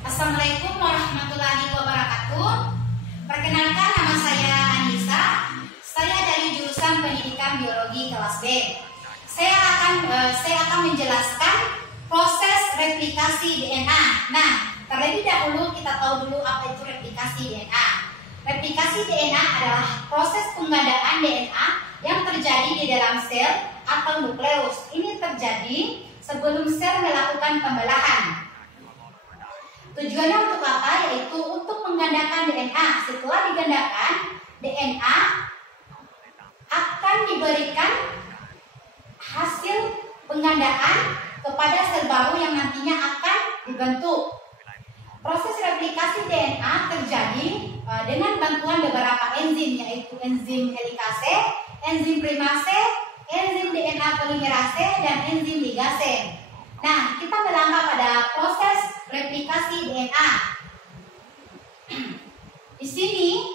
Assalamualaikum warahmatullahi wabarakatuh. Perkenalkan, nama saya Anissa. Saya dari jurusan Pendidikan Biologi kelas B. Saya akan menjelaskan proses replikasi DNA. Nah, terlebih dahulu kita tahu dulu apa itu replikasi DNA. Replikasi DNA adalah proses penggandaan DNA yang terjadi di dalam sel atau nukleus. Ini terjadi sebelum sel melakukan pembelahan. Tujuannya untuk apa? Yaitu untuk menggandakan DNA. Setelah digandakan, DNA akan diberikan hasil penggandaan kepada sel baru yang nantinya akan dibentuk. Proses replikasi DNA terjadi dengan bantuan beberapa enzim, yaitu enzim helikase, enzim primase, enzim DNA polimerase, dan enzim ligase. Nah, kita melangkah pada proses replikasi DNA. Di sini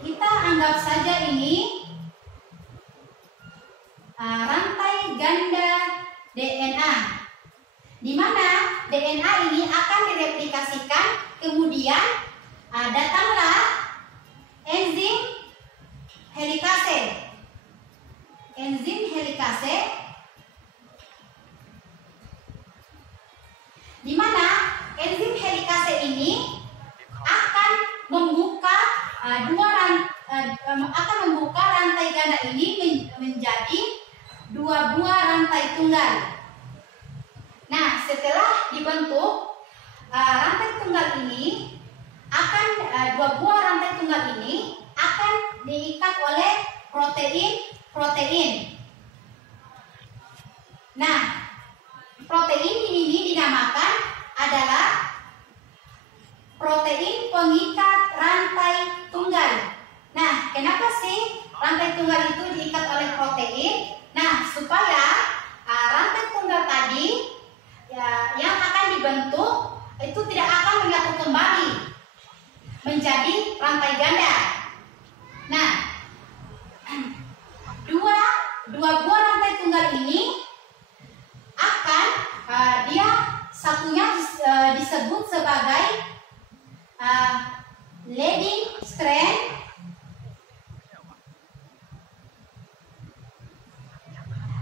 kita anggap saja ini rantai ganda DNA, di mana DNA ini akan direplikasikan, kemudian datanglah enzim helikase. Enzim helikase, di mana enzim helikase ini akan membuka rantai ganda ini menjadi dua buah rantai tunggal. Nah, setelah dibentuk rantai tunggal ini dua buah rantai tunggal ini akan diikat oleh protein. Nah, protein ini dinamakan adalah protein pengikat rantai tunggal. Nah, kenapa sih rantai tunggal itu diikat oleh protein? Nah, supaya rantai tunggal tadi yang akan dibentuk itu tidak akan menyatu kembali menjadi rantai ganda. Nah, dua buah rantai tunggal ini akan dia satunya disebut sebagai leading strand,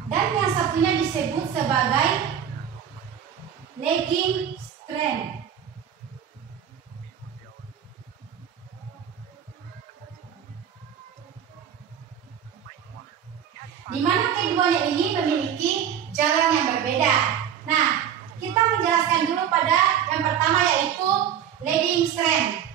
dan yang satunya disebut sebagai lagging strand. Di mana keduanya ini memiliki jalan yang berbeda. Nah, kita menjelaskan dulu pada yang pertama, yaitu leading strand.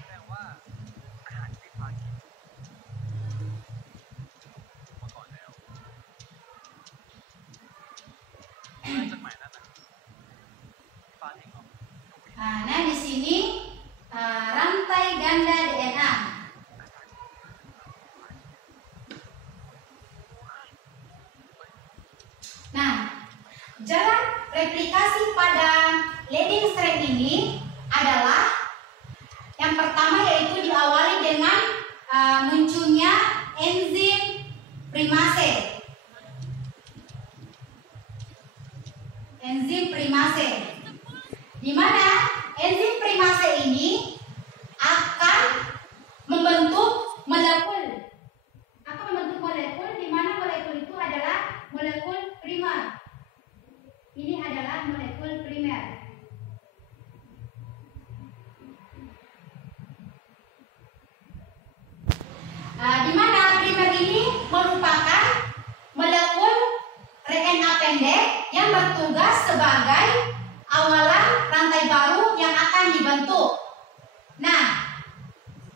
Nah, di sini rantai ganda DNA. Nah, jalan replikasi pada leading strand ini adalah yang pertama, yaitu diawali dengan munculnya enzim primase. Enzim primase, di mana enzim primase ini akan membentuk molekul. Di mana molekul itu adalah molekul primer. Ini adalah molekul primer. Di mana primer ini merupakan molekul RNA pendek yang bertugas sebagai awalan rantai baru yang akan dibentuk. Nah,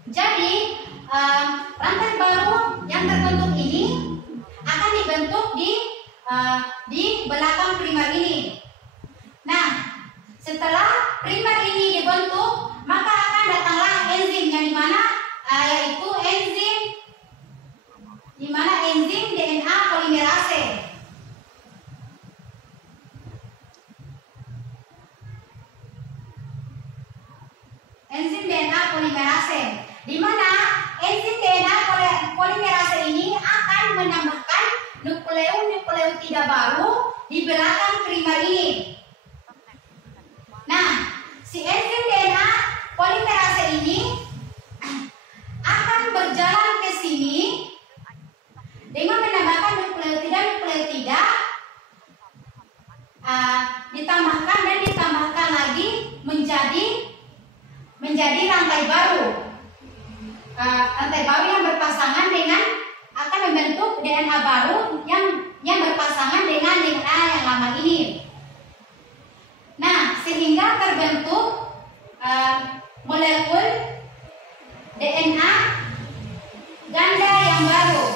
jadi rantai baru yang terbentuk ini akan dibentuk di belakang primer ini. Nah, setelah primer ini dibentuk, maka akan datanglah enzim yang yaitu enzim DNA polimerase. Enzim DNA polimerase, di mana enzim DNA polimerase ini akan menambahkan nukleotida baru di belakang primer ini. Nah, si enzim DNA polimerase ini akan berjalan ke sini dengan menambahkan nukleotida ditambahkan dan ditambahkan lagi menjadi rantai baru. Rantai baru yang berpasangan dengan akan membentuk DNA baru yang berpasangan dengan DNA yang lama ini. Nah, sehingga terbentuk molekul DNA ganda yang baru.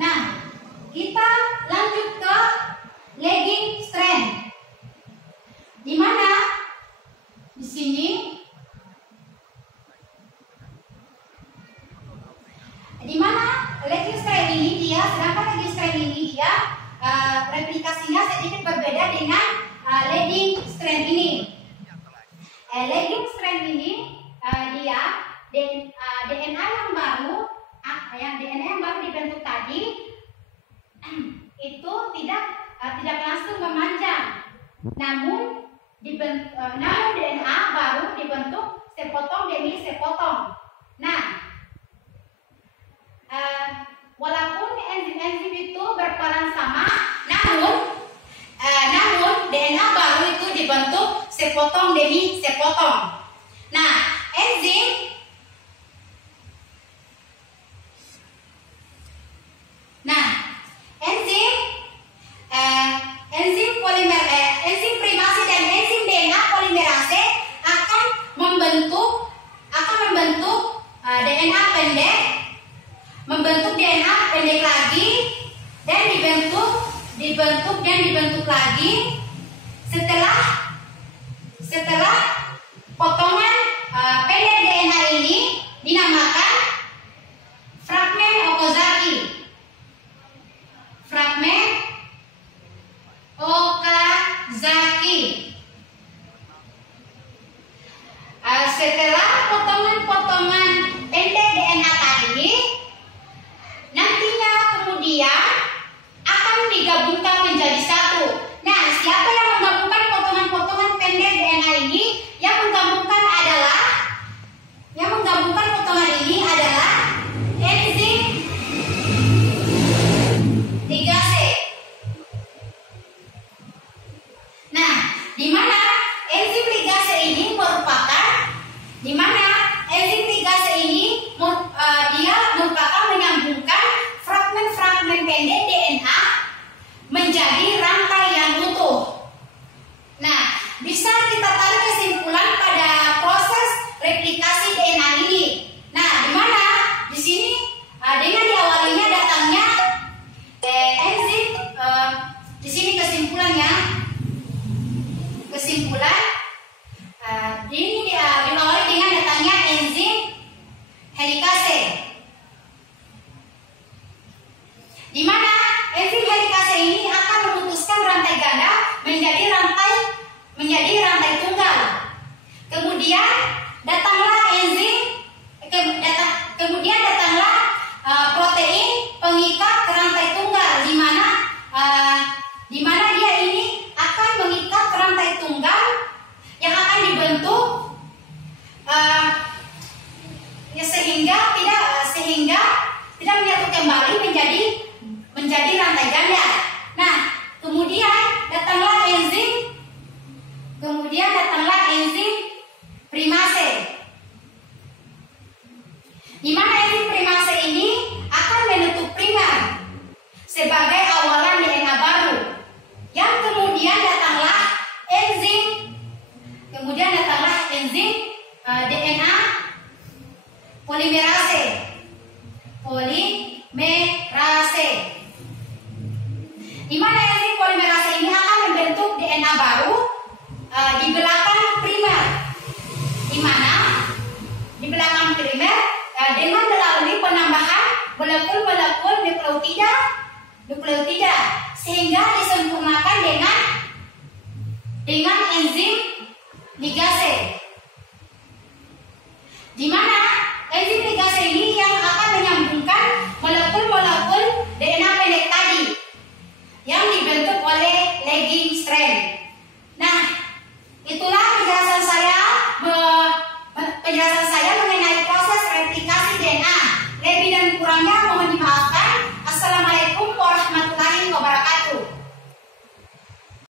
Nah, kita lanjut ke lagging strand. Di mana di sini lagging strand ini dia replikasinya sedikit berbeda dengan leading strand ini. Lagging strand ini dia DNA yang baru dibentuk tadi itu tidak langsung memanjang, namun DNA baru dibentuk sepotong demi sepotong. Nah, walaupun enzim-enzim itu berperan sama, namun DNA baru itu dibentuk sepotong demi sepotong. Nah, enzim primasi dan enzim DNA polimerase akan membentuk DNA pendek, membentuk DNA pendek lagi dan dibentuk lagi setelah potongan pendek DNA ini dinamakan fragmen Okazaki. Setelah potongan-potongan pendek DNA tadi, nantinya kemudian akan digabungkan menjadi satu. Nah, siapa yang menggabungkan potongan-potongan pendek DNA ini? Yang menggabungkan potongan ini adalah enzim ligase. Nah, di mana enzim ligase ini merupakan menyambungkan fragmen-fragmen pendek DNA menjadi rantai yang utuh. Nah, bisa kita tarik kesimpulan pada proses replikasi DNA ini. Nah, di mana di sini dengan diawalinya datangnya enzim, di sini kesimpulan ini diawali dengan datangnya enzim helikase, di mana enzim helikase ini akan memutuskan rantai ganda menjadi rantai tunggal. Kemudian datanglah protein pengikat ke rantai tunggal, di mana dia ini akan mengikat ke rantai tunggal yang akan dibentuk sehingga tidak menyatu kembali menjadi rantai ganda. Nah, kemudian datanglah enzim primase, di mana enzim primase ini akan menutup primer sebagai awalan DNA baru. Yang kemudian datanglah enzim DNA polimerase, di mana enzim polimerase ini akan membentuk DNA baru di belakang primer, di mana di belakang primer dengan melalui penambahan molekul-molekul nukleotida sehingga disempurnakan dengan enzim ligase, di mana enzim ligase ini yang akan menyambungkan molekul-molekul DNA pendek tadi yang dibentuk oleh tagging strand.